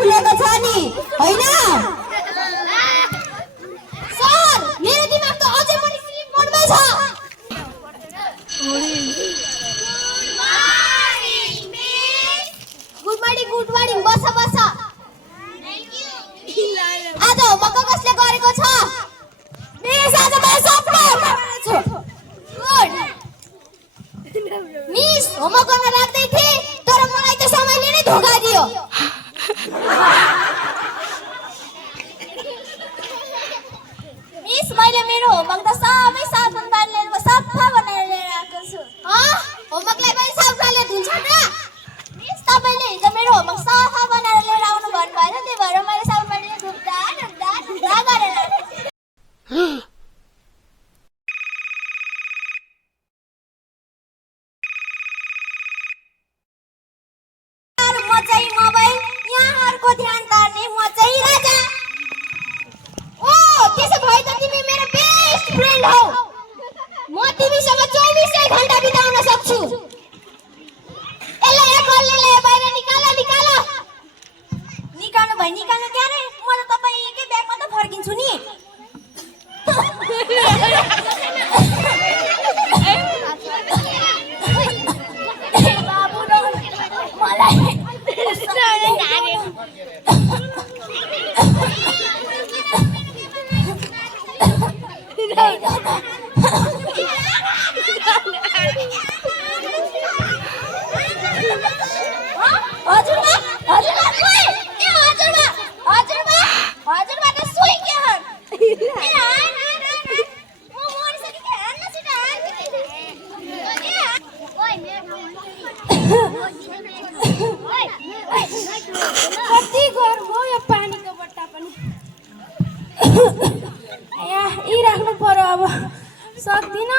खुलेको छ नि हैन सर मेरो दिमाग त अझै पनि स्लिप मोडमै छ गुड मर्निङ बस बस आज होमवर्क कसले गरेको छ मिस आज म सबै छु गुड मिस होमवर्क गर्न राख्दै थिए तर मलाई त समयले नै धोका दियो मिस मैले मेरो होमवर्क त सबै साफन पारेर सफा बनाएर लिएर आएको छु होमवर्कलाई पनि सफाले धुन्छ त मिस तपाईले हिजो मेरो होमवर्क सफा बनाएर लिएर आउनु भन्नु भएन त्यही भएर मैले सफा पारेर धुप्दा गरेर म चाहिँ मोबाइल यहाँहरुको ध्यान तार्ने म चाहिँ राजा ओ त्यसो भए त तिमी मेरो बेस्ट फ्रेन्ड हौ म तिमीसँग 24 घण्टा बिताउन सक्छु एला एक गल्लेले बाहिर निकाल्नु भए निकाल्नु क्या रे म त तपाईँ एकै ब्यागमा त फर्किन्छु नि बाबु मलाई कति गरम हो यो पानीको बट्टा पनि यी राख्नु पर्यो अब सक्दिन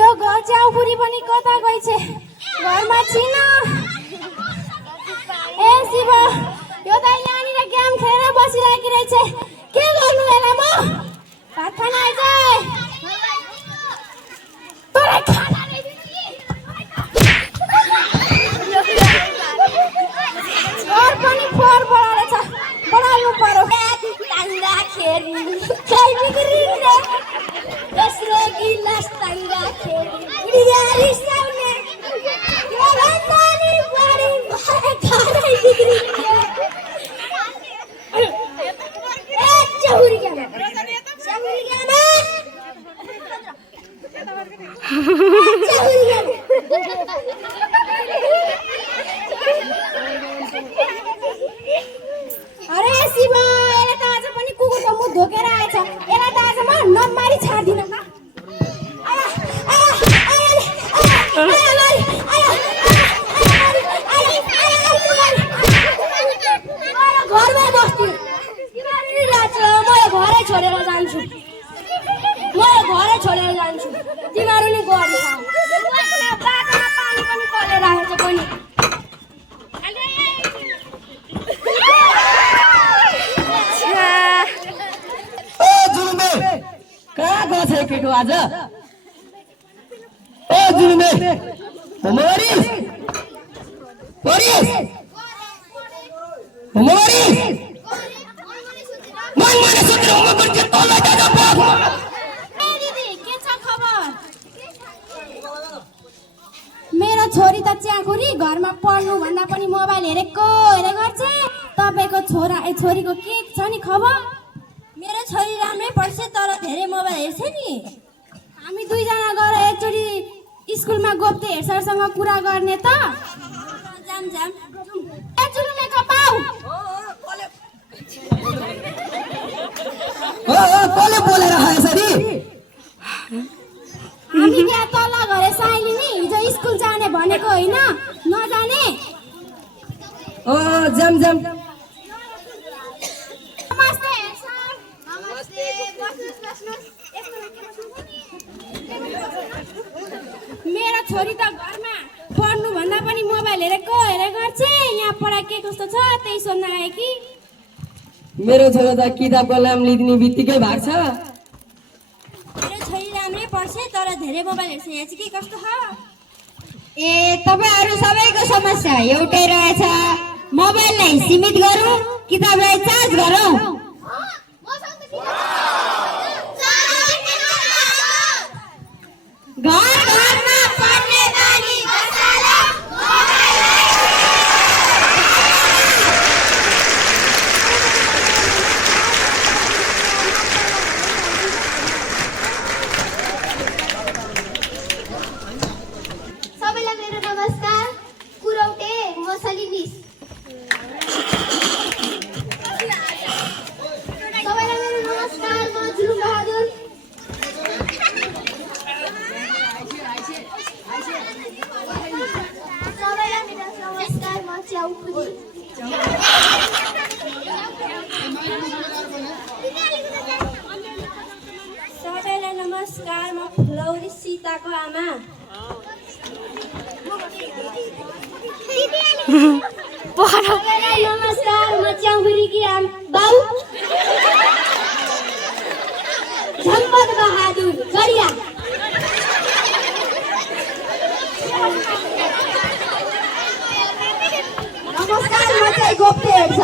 यो घर च्याउपुरी पनि कता गएछ घरमा छिन ए शिव यो त यहाँनिर गेम खेलेर बसिरहेकी रहेछ के गर्नु होला म भात खान आइज तँलाई खाना घर पनि फोहोर बढाएर छ बढाउनु पर्यो ताङ्गाखेरि खै बिग्रिने दोस्रो गिलास ताङ्गाखेरि बुढिया रिसाउने मलाई बढी खानै बिग्रिने ए चौरी गाना अरे शिव यसले त आज पनि कुकुरको मुख धोकेर आएछ यसलाई त आज म नमारी छाड्दिन त घरमै बस्छु म घरै छोडेर जान्छु तिमीहरू नि गर्नु बाटोमा पानी पनि कलेर आएछ बहिनी कहाँ गछ केटो आज ओ जुलुमे होमवरिस होमवरिस मनमने सुतेर होमवर्क गर्छ तँलाई दादा बाबु ए दिदी के छ खबर मेरो छोरी त च्याखुरी घरमा पढ्नु भन्दा पनि मोबाइल हेरेको गर्छ तपाईको छोरीको के छ नि खबर मेरो छोरी राम्रै पढ्छ तर धेरै मोबाइल हेर्छ नि हामी दुईजना गएर एकचोटि स्कुलमा गोप्ते हेडसरसँग कुरा गर्ने त जाम एकचोटि मेकअप पाऊ कसले बोलेर आएछ नि हामी त्यहाँ तल घरे साइली नि हिजो स्कुल जाने भनेको होइन नजाने ओ जम नमस्ते सर नमस्ते बस्नुस् मेरो छोरी त घरमा पढ्नु भन्दा पनि मोबाइल हेरेको गर्छ यहाँ पढाइ के कस्तो छ त्यही सोध्न आए कि मेरो छोरो त किताबको नाम लिदिने बित्तिकै भाग्छ मेरो छोरी राम्रै पढ्छ तर धेरै मोबाइल हेर्छ यहाँ चाहिँ के कस्तो छ ए तपाईहरु सबैको समस्या एउटै रहेछ मोबाइललाई सीमित गरौँ, किताबलाई चार्ज गरौँ। घर घरमा पढ्ने बानी बसालौँ, सबैलाई मेरो नमस्कार। कुरौटे मसली मिस। सबैलाई मेरो नमस्कार, म जुलुम बहादुर। सबैलाई मेरो नमस्कार, म च्याउखुरी। सबैलाई नमस्कार, म फुलौरी सीताको आमा। सबैलाई नमस्कार, म च्याउखुरीकी बाउ। झम्बद बहादुर गरिया। नमस्कार, म चाहिँ गोप्ते हेर्छ।